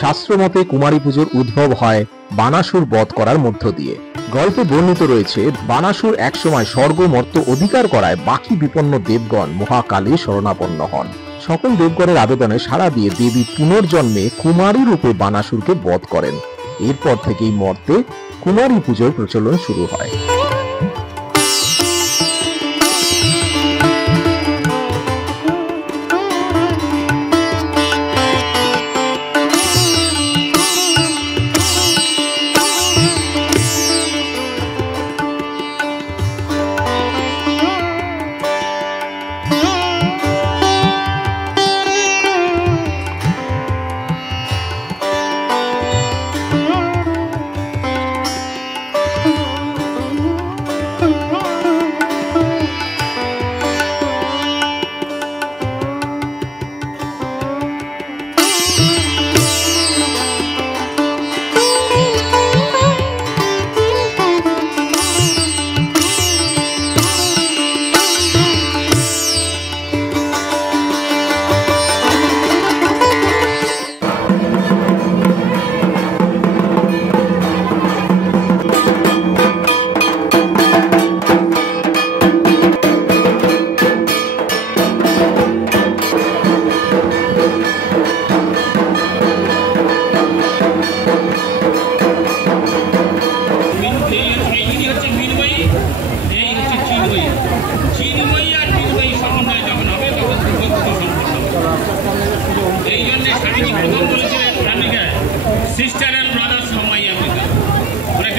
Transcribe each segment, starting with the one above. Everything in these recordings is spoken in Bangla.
শাস্ত্রমতে কুমারী পুজোর উদ্ভব হয় বানাসুর বধ করার মধ্য দিয়ে। গল্পে বর্ণিত রয়েছে বানাসুর একসময় স্বর্গ মর্ত্য অধিকার করায় বাকি বিপন্ন দেবগণ মহাকালী শরণাপন্ন হন। সকল দেবগণের আবেদনে সাড়া দিয়ে দেবী পুনর্জন্মে কুমারী রূপে বানাসুরকে বধ করেন। এরপর থেকেই মর্তে কুমারী পুজোর প্রচলন শুরু হয়।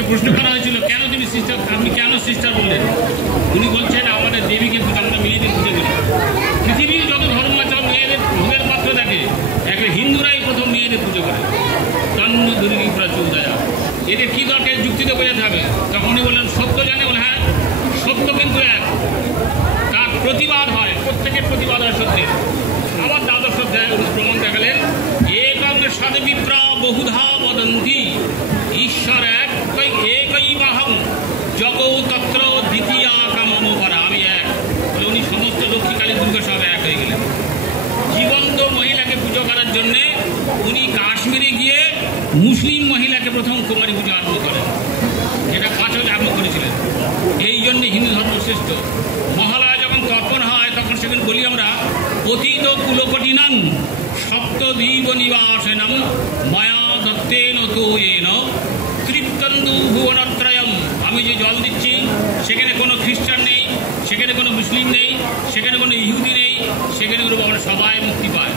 প্রশ্ন করা হয়েছিল, কেন তুমি সিস্টার, আপনি কেন সিস্টার বললেন? উনি বলছেন আমাদের দেবীকে আমরা মেয়েদের পুজো করি। পৃথিবীর যত ধর্ম আছে মেয়েদের ভোগের পাত্র থাকে, একটা হিন্দুরাই প্রথম মেয়েদের পুজো করে। তন্ন দুর্গী প্রচুদয়া, এদের কি দরকার যুক্তিতে বোঝাতে হবে? তখন উনি বললেন সত্য জানে, বলে হ্যাঁ সত্য কিন্তু এক, তার প্রতিবাদ হয়, প্রত্যেকের প্রতিবাদ হয় সত্যের। আমার দ্বাদশ অধ্যায় প্রমাণ দেখালেন, একং সদ্বিপ্রা বহুধা বদন্তি ঈশ্বর একই বাহং জগৌ তত্র দ্বিতীয়া কামনুপরা, আমি এক। উনি সমস্ত লক্ষ্মী কালী দুর্গা সব এক হয়ে গেলেন। জীবন্ত মহিলাকে পুজো করার জন্যে উনি কাশ্মীরে গিয়ে মুসলিম মহিলাকে প্রথম কুমারী পুজো আরম্ভ করেন, যেটা 5 আরম্ভ করেছিলেন। এই জন্যে হিন্দু ধর্ম শ্রেষ্ঠ। মহালয়া যখন তর্পণ হয় তখন সেখানে বলি আমরা অতীত কুলকটিনাং সপ্তদ্বীপ নিবাসেনম মায়া দত্তেন তোয়েন তৃপ্তন্দু ভুবনত্রয়ম। আমি যে জল দিচ্ছি সেখানে কোনো খ্রিস্টান নেই, সেখানে কোনো মুসলিম নেই, সেখানে কোনো ইহুদি নেই, সেখানে কোনো সবাই মুক্তি পায়।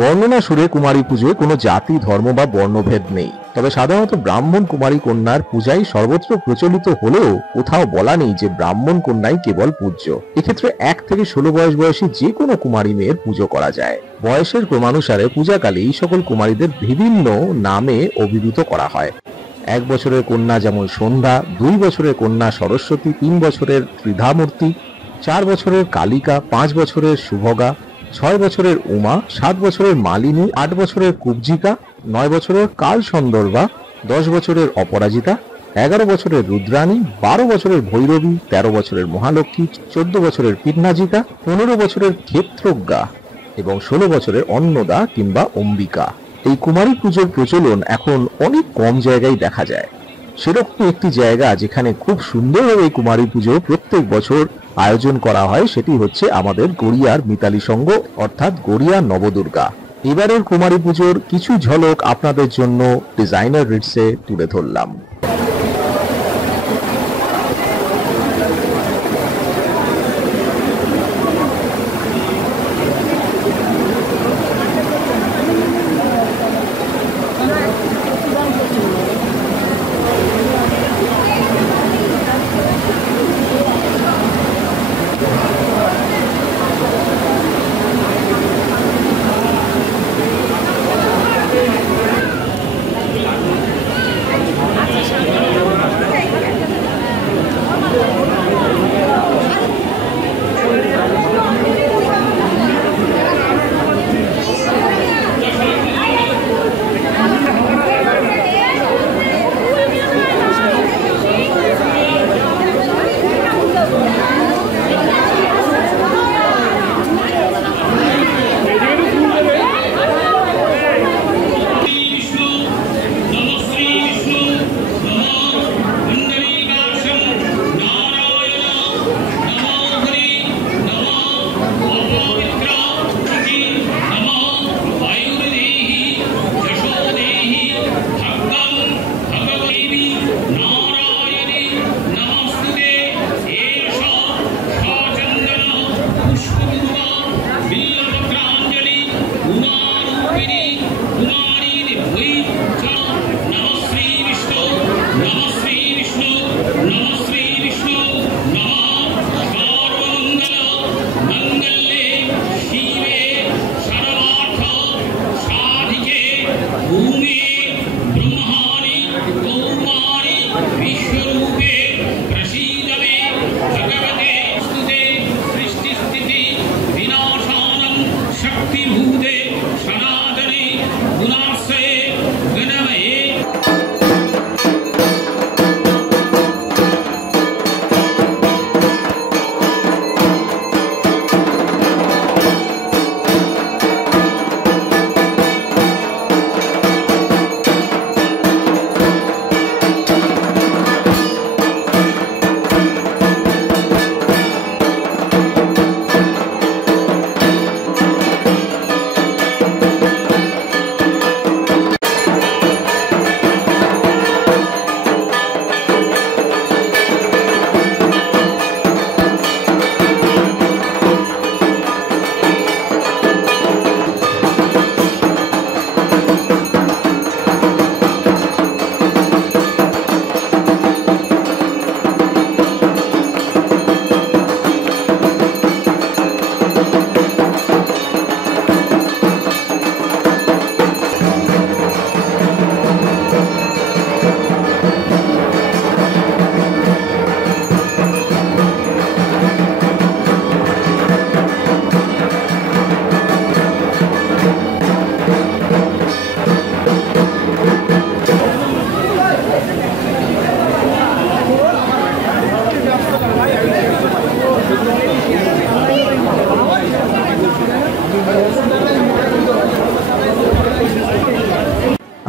বর্ণনা সুরে কুমারী পুজোয় কোনো জাতি, ধর্ম বা বর্ণভেদ নেই। তবে সাধারণত ব্রাহ্মণ কুমারী কন্যার পূজাই সর্বত্র প্রচলিত হলেও কোথাও বলা নেই যে ব্রাহ্মণ কন্যাই কেবল পূজ্য। এক্ষেত্রে 1 থেকে 16 বয়স বয়সী যে কোনো কুমারী মেয়ের পুজো করা যায়। বয়সের ক্রমানুসারে পূজাকালে এই সকল কুমারীদের বিভিন্ন নামে অভিহিত করা হয়। 1 বছরের কন্যা যেমন সন্ধ্যা, 2 বছরের কন্যা সরস্বতী, 3 বছরের ত্রিধামূর্তি, 4 বছরের কালিকা, 5 বছরের শুভগা, 6 বছরের উমা, 7 বছরের মালিনী, 8 বছরের কুব্জিকা, 9 বছরের কাল সন্দর্ভা, 10 বছরের অপরাজিতা, 11 বছরের রুদ্রাণী, 12 বছরের ভৈরবী, 13 বছরের মহালক্ষ্মী, 14 বছরের পিন্নাজিকা, 15 বছরের ক্ষেত্রজ্ঞা এবং 16 বছরের অন্নদা কিংবা অম্বিকা। এই কুমারী পুজোর প্রচলন এখন অনেক কম জায়গায় দেখা যায়। সেরকম একটি জায়গা যেখানে খুব সুন্দরভাবে এই কুমারী পুজো প্রত্যেক বছর আয়োজন করা হয়, সেটি হচ্ছে আমাদের গড়িয়ার মিতালি সংঘ অর্থাৎ গড়িয়া নবদুর্গা। এবারের কুমারী পুজোর কিছু ঝলক আপনাদের জন্য ডিজাইনার রিটসে তুলে ধরলাম।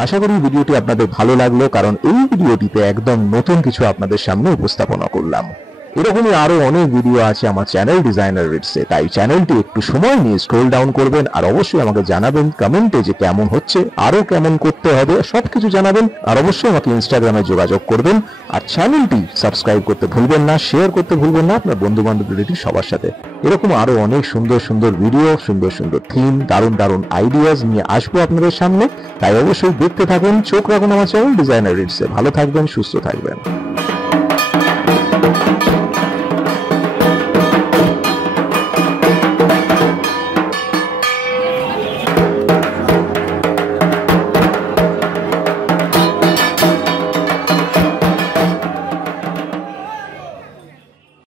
আশা করি ভিডিওটি আপনাদের ভালো লাগলো, কারণ এই ভিডিওটিতে একদম নতুন কিছু আপনাদের সামনে উপস্থাপনা করলাম। এরকমই আরো অনেক ভিডিও আছে আমার চ্যানেল ডিজাইনার রিডসে, তাই চ্যানেলটি একটু সময় নিয়ে স্ক্রল ডাউন করবেন আর অবশ্যই আমাকে জানাবেন কমেন্টে যে কেমন হচ্ছে, আরো কেমন করতে হবে সবকিছু জানাবেন। আর অবশ্যই আমাকে ইনস্টাগ্রামে যোগাযোগ করবেন। আর চ্যানেলটি সাবস্ক্রাইব করতে ভুলবেন না, শেয়ার করতে ভুলবেন না আপনার বন্ধু বান্ধব রিলেটিভ সবার সাথে। এরকম আরো অনেক সুন্দর সুন্দর ভিডিও, সুন্দর সুন্দর থিম, দারুণ দারুণ আইডিয়াস নিয়ে আসবো আপনাদের সামনে। তাই অবশ্যই দেখতে থাকুন, চোখ রাখুন আমার চ্যানেল ডিজাইনার রিডসে। ভালো থাকবেন, সুস্থ থাকবেন।